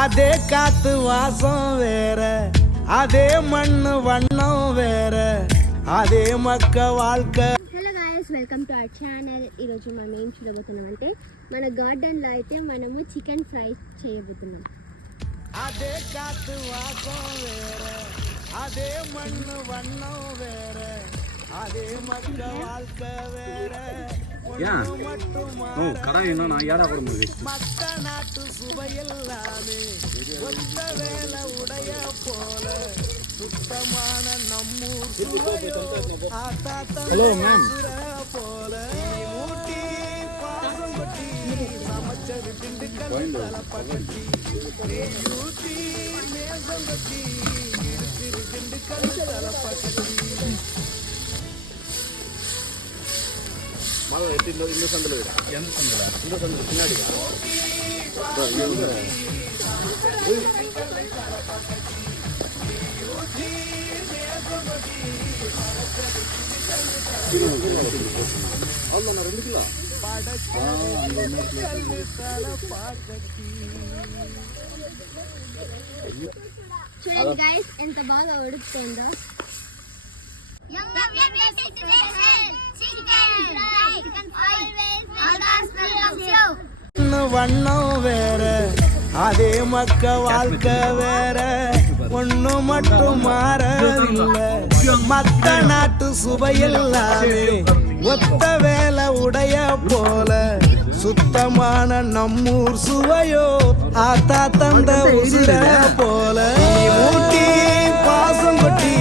அதே காத்து வாசம் வேற, அதே மண்ணு வண்ணம் வேற, అదే మక్క వాల్క. Hello guys, welcome to our channel. ఈరోజు మనం ఏం చూడబోతున్నాం అంటే మన గార్డెన్లో అయితే మనము చికెన్ ఫ్రై చేయబోతున్నాం. అదే కాத்து వాసం వేరే, అదే మన్ను వన్నం వేరే, అదే మక్క వాల్క వేరే, மக்க நாட்டு சுவையில்லாமே ஒத்த வேலை உடைய போல சுத்தமான நம்மூர் சுவையோ ஆத்தா போல ஊட்டி பாசம் கொட்டி சமைச்சது திண்டுக்கல் தலைப்பட்டி ஊட்டி மேசம் கொட்டி இருக்குது திண்டுக்கல் தலைப்பட்டி. இந்த சந்தில எந்த சந்தில இந்த சந்தில பின்னாடி அவ்வளோ 2 கிலோ చూడండి గైస్ ఎంత బాగా ఉడుకుతుందో. வண்ணம் வேற, அதே மக்க வாழ்க்கை வேற, ஒண்ணு மட்டும் மாறவில்லை மத்த நாட்டு சுவையில்லாமே ஒத்த வேலை உடைய போல சுத்தமான நம்மூர் சுவையோ ஆத்தா தந்த உசுர போல ஊட்டி பாசம் கொட்டி